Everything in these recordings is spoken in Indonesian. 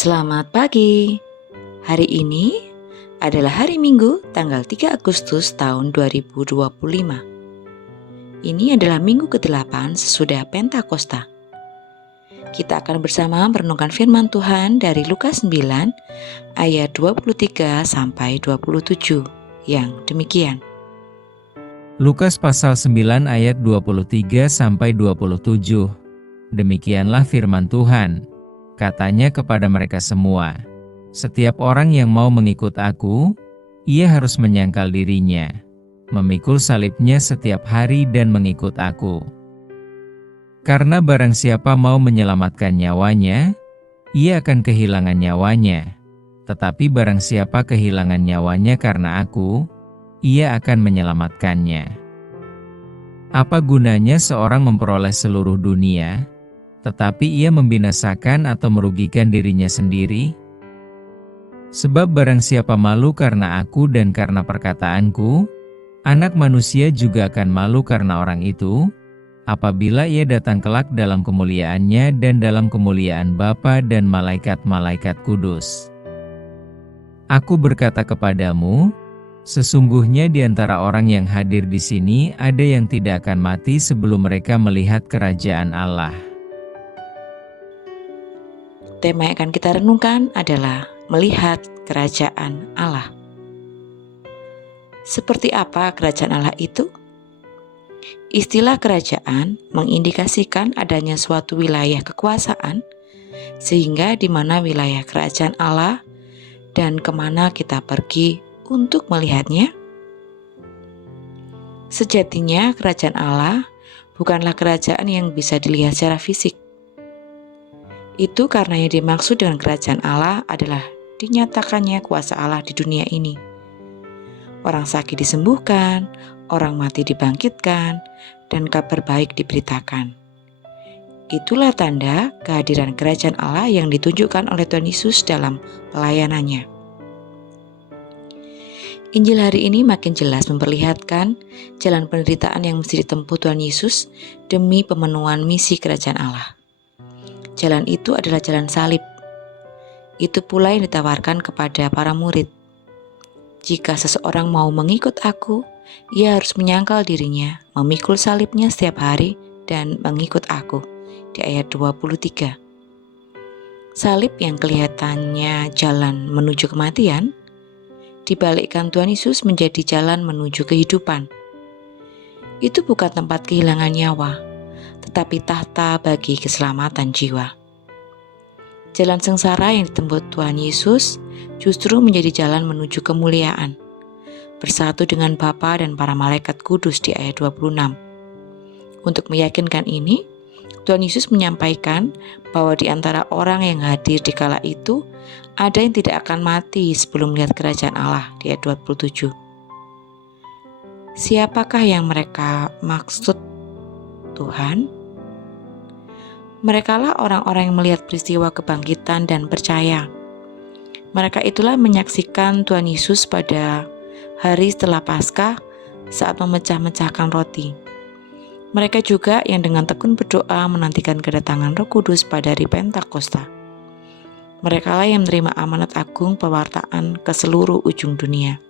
Selamat pagi. Hari ini adalah hari Minggu tanggal 3 Agustus tahun 2025. Ini adalah minggu ke-8 sesudah Pentakosta. Kita akan bersama merenungkan firman Tuhan dari Lukas 9 ayat 23 sampai 27 yang demikian. Lukas pasal 9 ayat 23 sampai 27. Demikianlah firman Tuhan. Katanya kepada mereka semua, "Setiap orang yang mau mengikut aku, ia harus menyangkal dirinya, memikul salibnya setiap hari dan mengikut aku. Karena barang siapa mau menyelamatkan nyawanya, ia akan kehilangan nyawanya. Tetapi barang siapa kehilangan nyawanya karena aku, ia akan menyelamatkannya. Apa gunanya seorang memperoleh seluruh dunia, tetapi ia membinasakan atau merugikan dirinya sendiri? Sebab barang siapa malu karena aku dan karena perkataanku, Anak Manusia juga akan malu karena orang itu, apabila ia datang kelak dalam kemuliaannya dan dalam kemuliaan Bapa dan malaikat-malaikat kudus. Aku berkata kepadamu, sesungguhnya di antara orang yang hadir di sini ada yang tidak akan mati sebelum mereka melihat kerajaan Allah." Tema yang akan kita renungkan adalah melihat kerajaan Allah. Seperti apa kerajaan Allah itu? Istilah kerajaan mengindikasikan adanya suatu wilayah kekuasaan, sehingga di mana wilayah kerajaan Allah dan kemana kita pergi untuk melihatnya. Sejatinya kerajaan Allah bukanlah kerajaan yang bisa dilihat secara fisik. Itu karena yang dimaksud dengan kerajaan Allah adalah dinyatakannya kuasa Allah di dunia ini. Orang sakit disembuhkan, orang mati dibangkitkan, dan kabar baik diberitakan. Itulah tanda kehadiran kerajaan Allah yang ditunjukkan oleh Tuhan Yesus dalam pelayanannya. Injil hari ini makin jelas memperlihatkan jalan penderitaan yang mesti ditempuh Tuhan Yesus demi pemenuhan misi kerajaan Allah. Jalan itu adalah jalan salib. Itu pula yang ditawarkan kepada para murid. Jika seseorang mau mengikut aku, ia harus menyangkal dirinya, memikul salibnya setiap hari, dan mengikut aku. Di ayat 23. Salib yang kelihatannya jalan menuju kematian, dibalikkan Tuhan Yesus menjadi jalan menuju kehidupan. Itu bukan tempat kehilangan nyawa, tetapi tahta bagi keselamatan jiwa. Jalan sengsara yang ditempuh Tuhan Yesus justru menjadi jalan menuju kemuliaan, bersatu dengan Bapa dan para malaikat kudus di ayat 26. Untuk meyakinkan ini, Tuhan Yesus menyampaikan bahwa di antara orang yang hadir di kala itu, ada yang tidak akan mati sebelum melihat kerajaan Allah di ayat 27. Siapakah yang mereka maksud Tuhan? Merekalah orang-orang yang melihat peristiwa kebangkitan dan percaya. Mereka itulah menyaksikan Tuhan Yesus pada hari setelah Paskah saat memecah-mecahkan roti. Mereka juga yang dengan tekun berdoa menantikan kedatangan Roh Kudus pada hari Pentakosta. Merekalah yang menerima amanat agung pewartaan ke seluruh ujung dunia.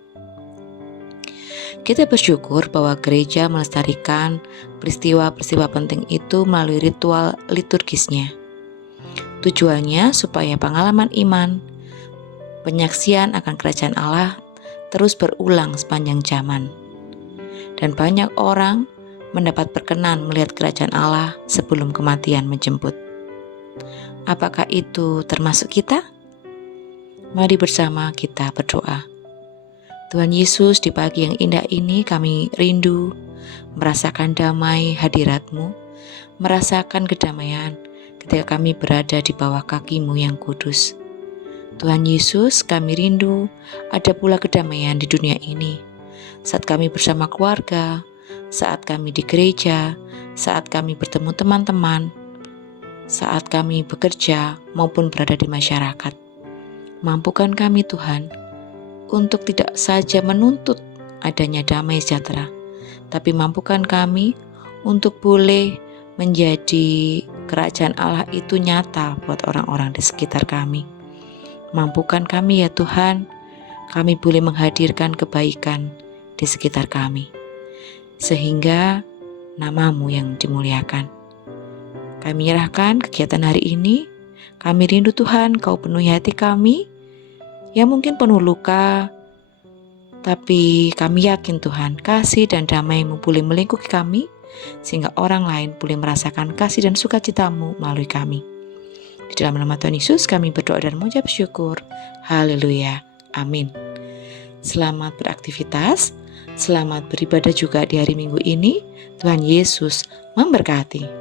Kita bersyukur bahwa gereja melestarikan peristiwa-peristiwa penting itu melalui ritual liturgisnya. Tujuannya supaya pengalaman iman, penyaksian akan kerajaan Allah terus berulang sepanjang zaman. Dan banyak orang mendapat berkenan melihat kerajaan Allah sebelum kematian menjemput. Apakah itu termasuk kita? Mari bersama kita berdoa. Tuhan Yesus, di pagi yang indah ini kami rindu merasakan damai hadirat-Mu, merasakan kedamaian ketika kami berada di bawah kaki-Mu yang kudus. Tuhan Yesus, kami rindu ada pula kedamaian di dunia ini, saat kami bersama keluarga, saat kami di gereja, saat kami bertemu teman-teman, saat kami bekerja maupun berada di masyarakat. Mampukan kami Tuhan, untuk tidak saja menuntut adanya damai sejahtera, tapi mampukan kami untuk boleh menjadi kerajaan Allah itu nyata buat orang-orang di sekitar kami. Mampukan kami ya Tuhan, kami boleh menghadirkan kebaikan di sekitar kami, sehingga nama-Mu yang dimuliakan. Kami menyerahkan kegiatan hari ini. Kami rindu Tuhan, Kau penuhi hati kami yang mungkin penuh luka, tapi kami yakin Tuhan, kasih dan damai-Mu boleh melingkupi kami, sehingga orang lain boleh merasakan kasih dan sukacita-Mu melalui kami. Di dalam nama Tuhan Yesus kami berdoa dan mengucap syukur. Haleluya. Amin. Selamat beraktivitas, selamat beribadah juga di hari Minggu ini. Tuhan Yesus memberkati.